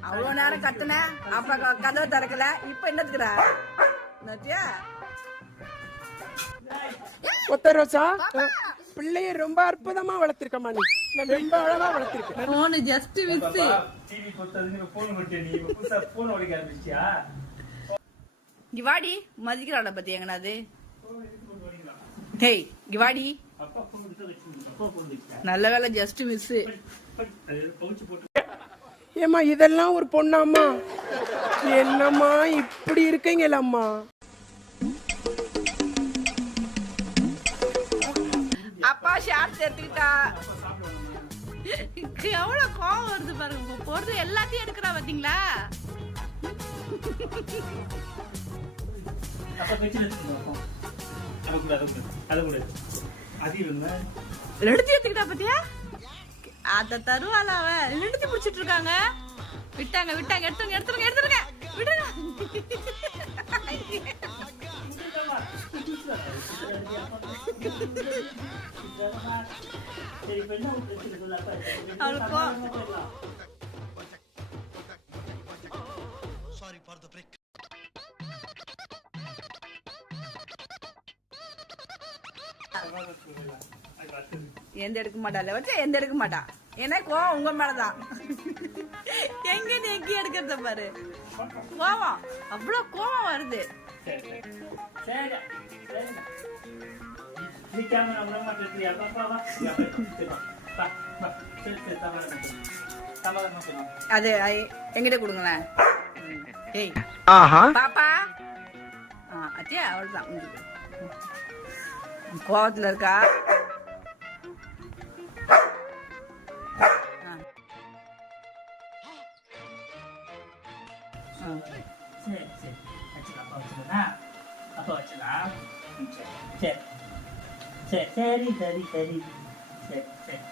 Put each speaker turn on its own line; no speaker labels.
அவ்வளவு நேரம் கத்துன? அப்ப க- கதவு திறக்கல. இப்ப என்னத்துக்குடா?
ஒத்த ரோசா? பிள்ளைய ரொம்ப அற்புதமா வளர்த்திருக்கமா நீ. ரொம்ப அழகா வளர்த்திருக்க.
போன் ஜஸ்ட் மிஸ்
டிவி நீ போன் கொடுத்தே நீ? புதுசா போன் ஓடிக்க ஆரம்பிச்சியா
இங்க வாடி. மதிக்கிறாட பத்தி எங்கனாது டேய் இங்க வாடி. நல்ல வேலை ஜஸ்ட் மிஸ்
ஏமா இதெல்லாம் ஒரு பொண்ணாம்மா? என்னம்மா இப்படி இருக்கீங்களம்மா?
அப்பா ஷார்ட்ஸ் எடுத்துக்கிட்டா. எவ்வளவு கோவம் வருது பாருங்க. போறது எல்லாத்தையும் எடுக்கிறா பாத்தீங்களா?
அப்பா. அது கூட அது கூட அது கூட அது
எடுத்துக்கிட்டா பாத்தியா? அத தருவாள அவ? லெடுத்து பிடிச்சிட்டு இருக்காங்க விட்டாங்க விட்டாங்க. எடுத்துருங்க எடுத்துருங்க எடுத்துருங்க. விடுங்க. அவளுக்கு எந்த எடுக்க மாட்டால வச்சு எந்த எடுக்க மாட்டா? ஏன்னா கோவம் உங்க மேலதான். எங்க நீ எங்க எடுக்கிறத பாரு. கோவம். அவ்வளவு கோவம் வருது. அது எங்கிட்ட கொடுங்களேன். பாப்பா. ஆ அத்தியா அவ்வளவுதான். கோவத்துல இருக்கா? ஆ. ஆ.
சரி சரி. வச்சுக்கலாம் அப்பா வச்சுக்கா வச்சுக்கலாம் சரி. சரி சரி சரி சரி. சரி சரி.